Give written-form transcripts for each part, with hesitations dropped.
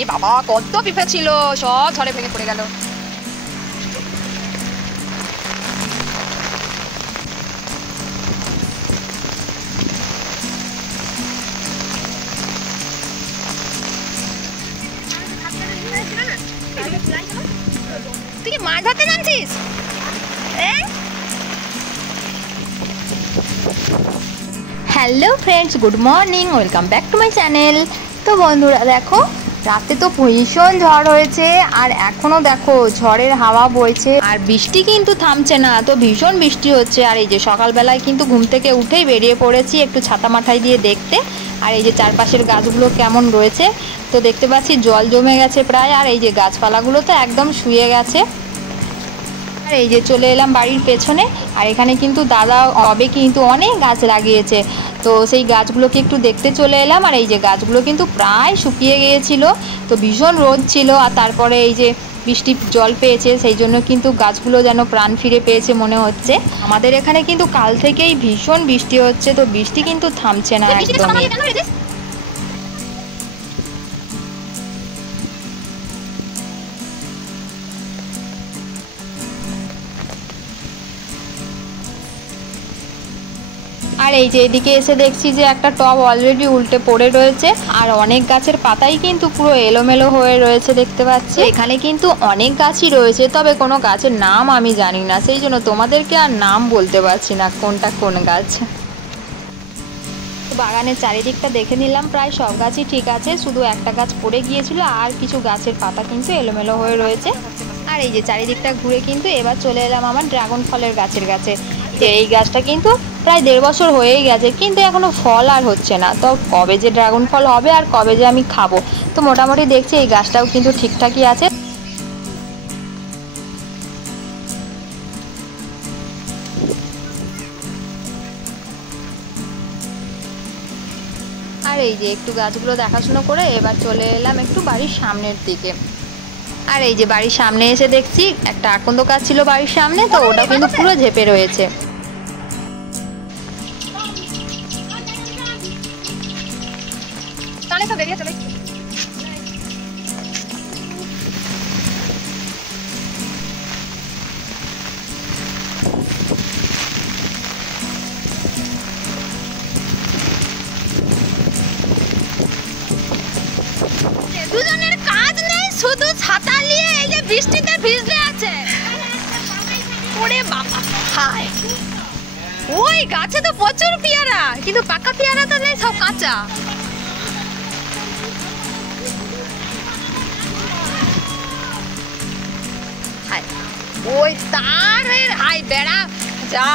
এ বাবা কত পিঁপড়ে ছিল, সব ঝড়ে ভেঙে পড়ে গেল। তুই কি মাছ ধরতে জানছিস? Hello friends, good morning, welcome back to my channel. তো বন্ধুরা দেখো, রাতে তো ভীষণ ঝড় হয়েছে আর এখনো দেখো ঝড়ের হাওয়া বইছে আর বৃষ্টি কিন্তু থামছে না, তো ভীষণ বৃষ্টি হচ্ছে। আর এই যে সকালবেলায় কিন্তু ঘুম থেকে উঠেই বেরিয়ে পড়েছি একটু ছাতা মাথায় দিয়ে দেখতে। আর এই যে চারপাশের গাছগুলো কেমন রয়েছে, তো দেখতে পাচ্ছি জল জমে গেছে প্রায়, আর এই যে গাছপালাগুলো তো একদম শুয়ে গেছে। আর এই যে চলে এলাম বাড়ির পেছনে, আর এখানে কিন্তু দাদা কবে কিন্তু অনেক গাছ লাগিয়েছে, তো সেই গাছগুলোকে একটু দেখতে চলে এলাম। আর এই যে গাছগুলো কিন্তু প্রায় শুকিয়ে গিয়েছিল, তো ভীষণ রোদ ছিল, আর তারপরে এই যে বৃষ্টি জল পেয়েছে, সেই জন্য কিন্তু গাছগুলো যেন প্রাণ ফিরে পেয়েছে মনে হচ্ছে। আমাদের এখানে কিন্তু কাল থেকেই ভীষণ বৃষ্টি হচ্ছে, তো বৃষ্টি কিন্তু থামছে না একদমই। আর এই যে এদিকে এসে দেখছি যে একটা টব অলরেডি উল্টে পড়ে রয়েছে, আর অনেক গাছের পাতাই কিন্তু পুরো এলোমেলো হয়ে রয়েছে দেখতে পাচ্ছি। এখানে কিন্তু অনেক গাছই রয়েছে, তবে কোনো গাছের নাম আমি জানি না, সেই জন্য তোমাদেরকে আর নাম বলতে পারছি না কোনটা কোন গাছ। বাগানের চারিদিকটা দেখে নিলাম, প্রায় সব গাছই ঠিক আছে, শুধু একটা গাছ পড়ে গিয়েছিল আর কিছু গাছের পাতা কিন্তু এলোমেলো হয়ে রয়েছে। আর এই যে চারিদিকটা ঘুরে কিন্তু এবার চলে এলাম আমার ড্রাগন ফলের গাছের কাছে। এই গাছটা কিন্তু প্রায় 1.5 বছর হয়েই গেছে, কিন্তু এখনো ফল আর হচ্ছে না, তো কবে যে ড্রাগন ফল হবে আর কবে যে আমি খাবো। তো মোটামুটি দেখছি এই গাছটাও কিন্তু ঠিকঠাকই আছে। আর এই যে একটু গাছগুলো দেখাশুনো করে এবার চলে এলাম একটু বাড়ির সামনের দিকে। আর এই যে বাড়ির সামনে এসে দেখছি একটা আকন্দ গাছ ছিল বাড়ির সামনে, তো ওটা কিন্তু পুরো ঝেপে রয়েছে। দুজনের কাজ নেই, শুধু ছাতা নিয়ে এই যে বৃষ্টিতে ভিজতে আছে। ওরে বাবা, হায় ওই গাছে তো প্রচুর পেয়ারা, কিন্তু পাকা পেয়ারা তো নেই, সব কাঁচা। ওই তারের হাই বেড়া যা।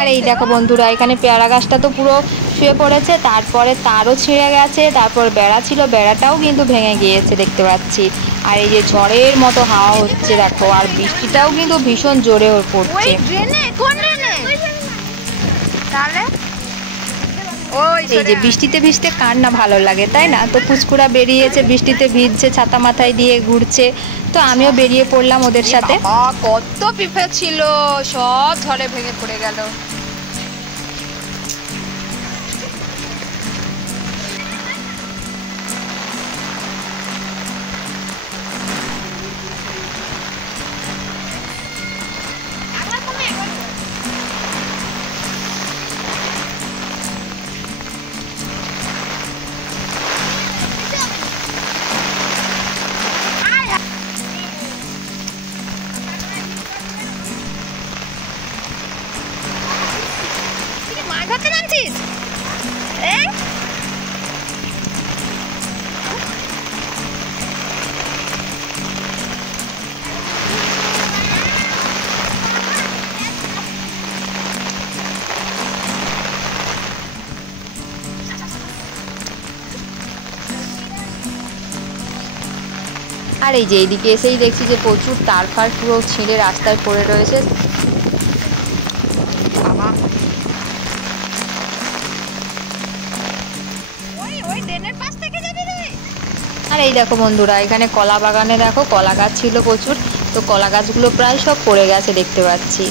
আর এই দেখো বন্ধুরা, এখানে পেয়ারা গাছটা তো পুরো শুয়ে পড়েছে, তারপরে তারও ছিঁড়ে গেছে, তারপর বেড়া ছিল, বেড়াটাও কিন্তু ভেঙে গিয়েছে দেখতে পাচ্ছি। আর এই যে ঝড়ের মতো হাওয়া হচ্ছে দেখো, আর বৃষ্টিটাও কিন্তু ভীষণ জোরে পড়ছে। এই যে বৃষ্টিতে ভিজতে কার না ভালো লাগে, তাই না? তো পুচকুরা বেরিয়েছে, বৃষ্টিতে ভিজছে, ছাতা মাথায় দিয়ে ঘুরছে, তো আমিও বেরিয়ে পড়লাম ওদের সাথে। কত পিঁপড়ে ছিল, সব ঝড়ে ভেঙে পড়ে গেল। ধরতে জানছিস? আর এই যে এইদিকে এসেই দেখছি যে প্রচুর তার ফার পুরো ছিঁড়ে রাস্তায় পড়ে রয়েছে। আর এই দেখো বন্ধুরা, এখানে কলা বাগানে দেখো কলা গাছ ছিল প্রচুর, তো কলা গাছগুলো প্রায় সব পড়ে গেছে দেখতে পাচ্ছি।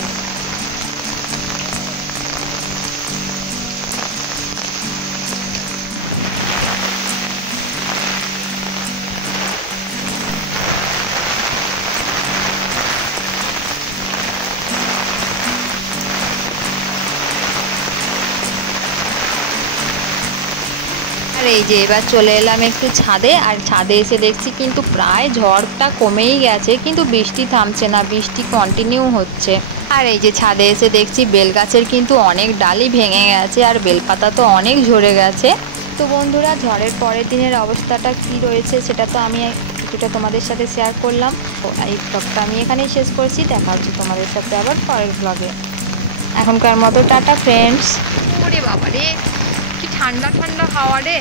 যে এবার চলে এলাম একটু ছাদে, আর ছাদে এসে দেখছি কিন্তু প্রায় ঝড়টা কমেই গেছে, কিন্তু বৃষ্টি থামছে না, বৃষ্টি কন্টিনিউ হচ্ছে। আর এই যে ছাদে এসে দেখছি বেল গাছের কিন্তু অনেক ডালই ভেঙে গেছে, আর বেলপাতা তো অনেক ঝরে গেছে। তো বন্ধুরা, ঝড়ের পরের দিনের অবস্থাটা কি রয়েছে সেটা তো আমি কিছুটা তোমাদের সাথে শেয়ার করলাম। তো এই ব্লগটা আমি এখানেই শেষ করছি, দেখা হচ্ছে তোমাদের সাথে আবার পরের ব্লগে। এখনকার মতো টাটা ফ্রেন্ডস। ওরে বাবা রে, কি ঠান্ডা ঠান্ডা হাওয়া রে।